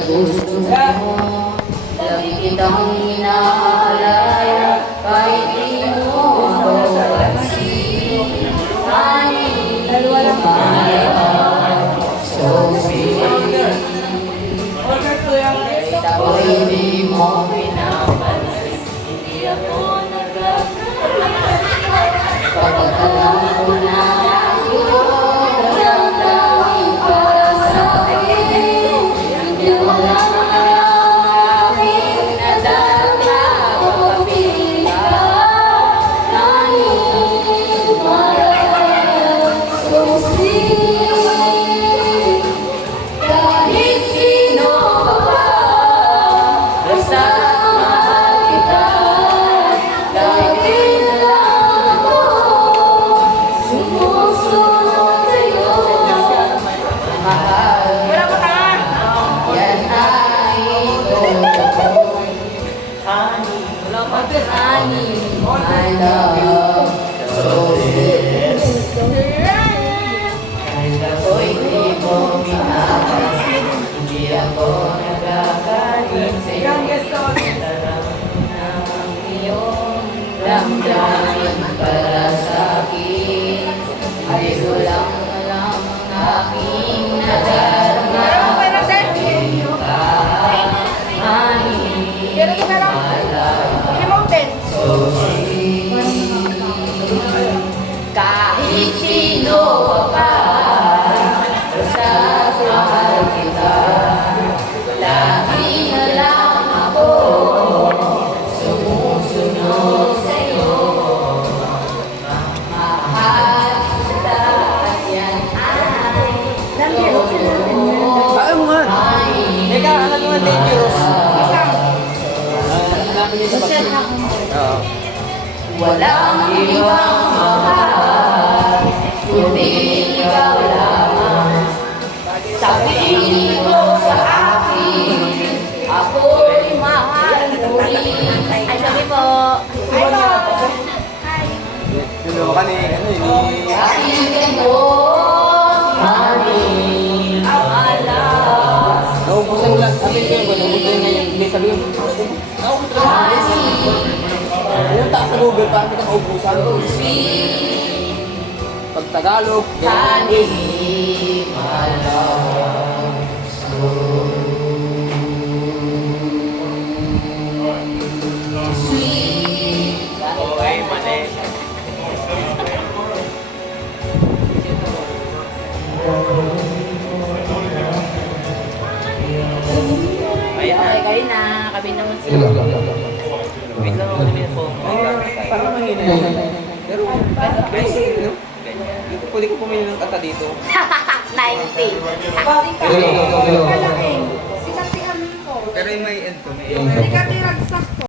gusto mo. Lagi kitang inaalala, kahit di mo ako pansin. Honey, mahal, so sweet. Kahit ako'y di mo pinapansin, hindi ako nagkakaroon. Kapag alam ko na ikaw ang tanging para sa akin, hindi mo lang ang aking nadama. Kapapili ka, nanging mahal, so sweet. Kahit sino ka pa, basta't mahal kita. Lagi na lang ako sumusunod sa'yo. Mahal, yan ay ikaw. Honey, my love, so sweet. Kahit ako'y di mo pinapansin, hindi ako nagkakalit sa'yo. Nararamdaman ang iyong damdamin para sa'kin. Ay ko lang alam ang aking nadarama. Kapapili ka, honey, my love, so sweet. Kahit sino ka pa, basta't mahal kita. Lagi na lang ako sumusunod sa'yo. Mahal kita at yan ay Bakit mo nga? Teka, alam mo nga dangerous. Hanapin niyo sa pagkain. Oo. walang ibang mahal, kundi ikaw lamang. Sa piling mo sa akin, ako'y mahal mo rin. Ay, sabi po. Ay, po. Dilo ka ni, ni... Pakinggan mo, honey, my love. Naubusan lang. Sabi ko yun, naubusan ngayon. Hindi sabi ko, naubusan lang. Ayun, taas sa Google, parang kita naubusan. Pag Tagalog, Honey, my love, so sweet. okay, mali. Okay, kayo na. Kami naman sila. Wait lang ako din po. Parang mahina yun. Pero, basic, no? Pwede ko pumili ng kata dito. 90. Pero yung may end ko, may end. Hindi ka tiragsak ko.